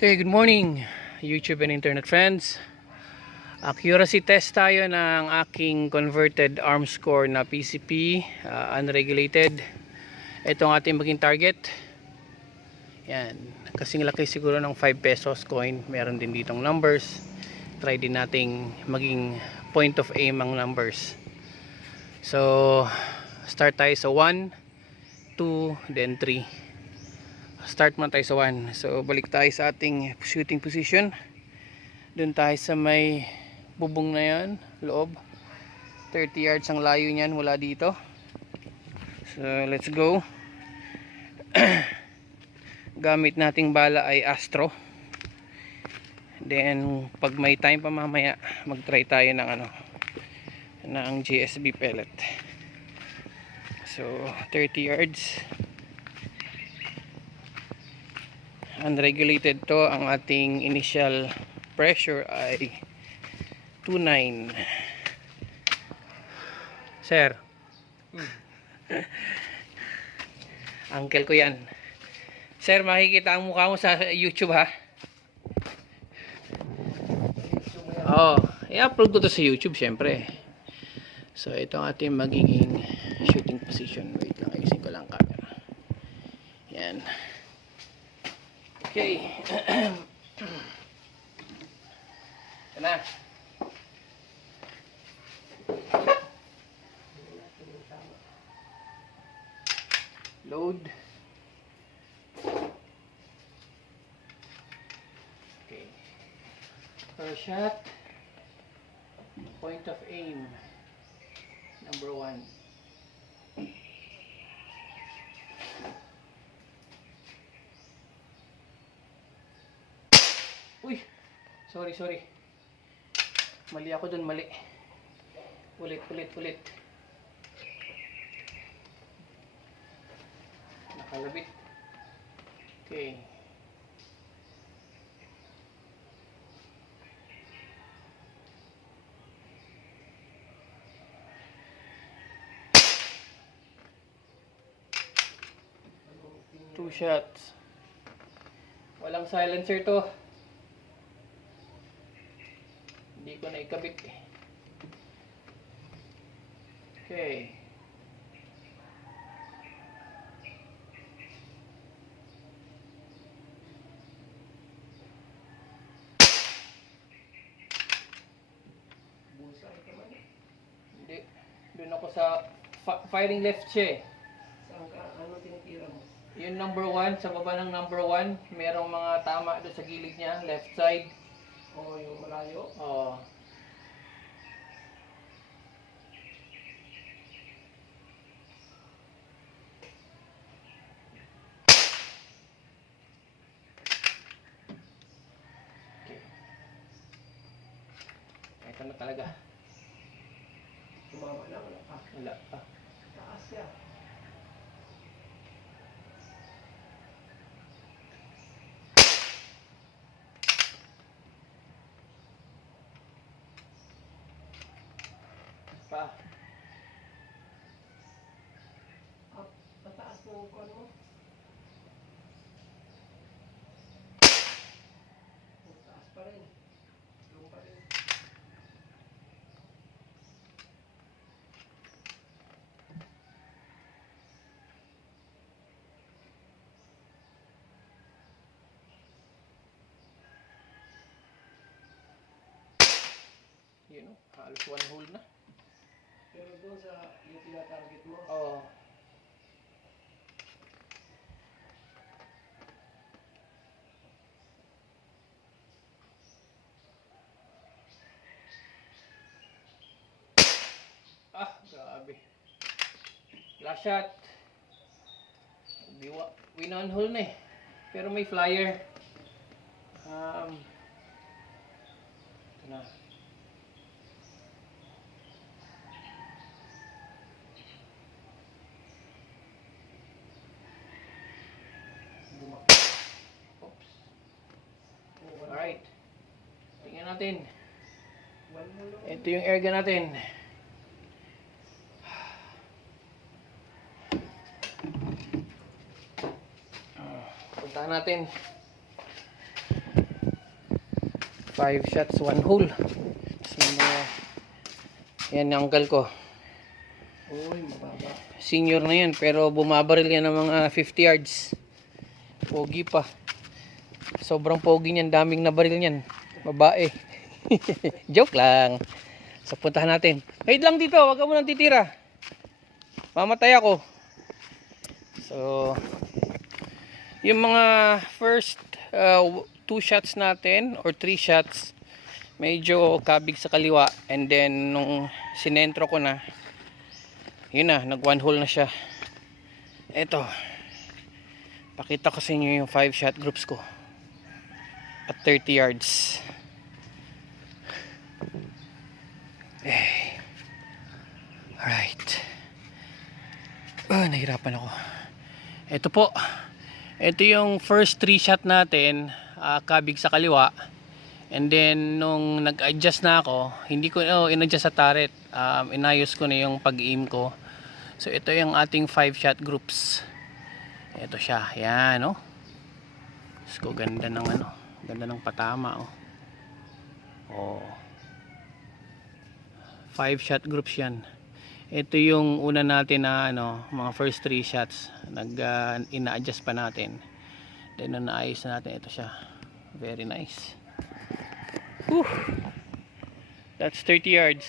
Okay, good morning YouTube and internet friends. Accuracy test tayo ng aking converted arms core na PCP, unregulated. Ito ang ating maging target. Yan, kasing laki siguro ng 5 pesos coin. Meron din ditong numbers. Try din nating maging point of aim ang numbers. So start tayo sa 1, 2, then 3. Start muna tayo sa 1. So balik tayo sa ating shooting position. Doon tayo sa may bubong na yan, loob. 30 yards ang layo niyan mula dito. So let's go. Gamit nating bala ay Astro. Then pag may time pa mamaya, mag-try tayo ng GSB pellet. So 30 yards. Unregulated to. Ang ating initial pressure ay 2.9. Sir, uncle ko yan. Sir, makikita ang mukha mo sa YouTube, ha? Oh, i-upload ko to sa YouTube syempre. So ito ang ating magiging shooting position. Wait lang, ayusin ko lang camera. Yan. Okay. Ito na. Load. Okay. First shot. Point of aim. Number 1. Uy, sorry. Mali ako dun, mali. Ulit. Nakalabit. Okay. Two shots. Walang silencer to. Hindi ko na ikabit eh. Okay. Hindi. Doon ako sa firing left siya eh. Ano tinitira mo? Yung number 1, sa baba ng number 1, merong mga tama doon sa gilid niya, left side. O yung malayo? Oh. Okay. Ito na talaga. Tumama na, wala pa. Wala pa. Taas siya. Pa. Up, mataas mo yung kon mo. Mataas pa rin. Low pa rin. Yun o, halos 1 hole na. Pero doon sa yung tinatarget mo, Oh. Ah, grabe. Last shot. Win on hole na eh. Pero may flyer. Ito na. Oops. Alright. Tingnan natin. one mo lang. Ito yung airgun natin. Puntahan natin. 5 shots, 1 hole. Tapos may mga, yan yung uncle ko. Uy, mababa. Senior na yan, pero bumabaril yan ng mga 50 yards. Pogi pa. Sobrang pogi niyan, daming nabaril niyan. Babae. Joke lang. So puntahan natin. Wait lang dito, wag ka munang titira. Mamatay ako. So yung mga first 2 shots natin or 3 shots medyo kabig sa kaliwa, and then nung sinentro ko na, yun na, nag 1 hole na siya. Eto, pakita ko sa inyo yung 5 shot groups ko at 30 yards. Alright. Nahirapan ako. Ito po, ito yung first 3 shot natin, kabig sa kaliwa. And then nung nag-adjust na ako, hindi ko in-adjust sa turret. Inayos ko na yung pag-aim ko. So ito yung ating 5 shot groups. Ito siya. Yan, oh. So ganda ng ganda ng patama, oh. Oh. 5 shot groups yan. Ito yung una natin na mga first 3 shots. Ina-adjust pa natin. Then nung naayos na natin, ito siya. Very nice. Whew. That's 30 yards.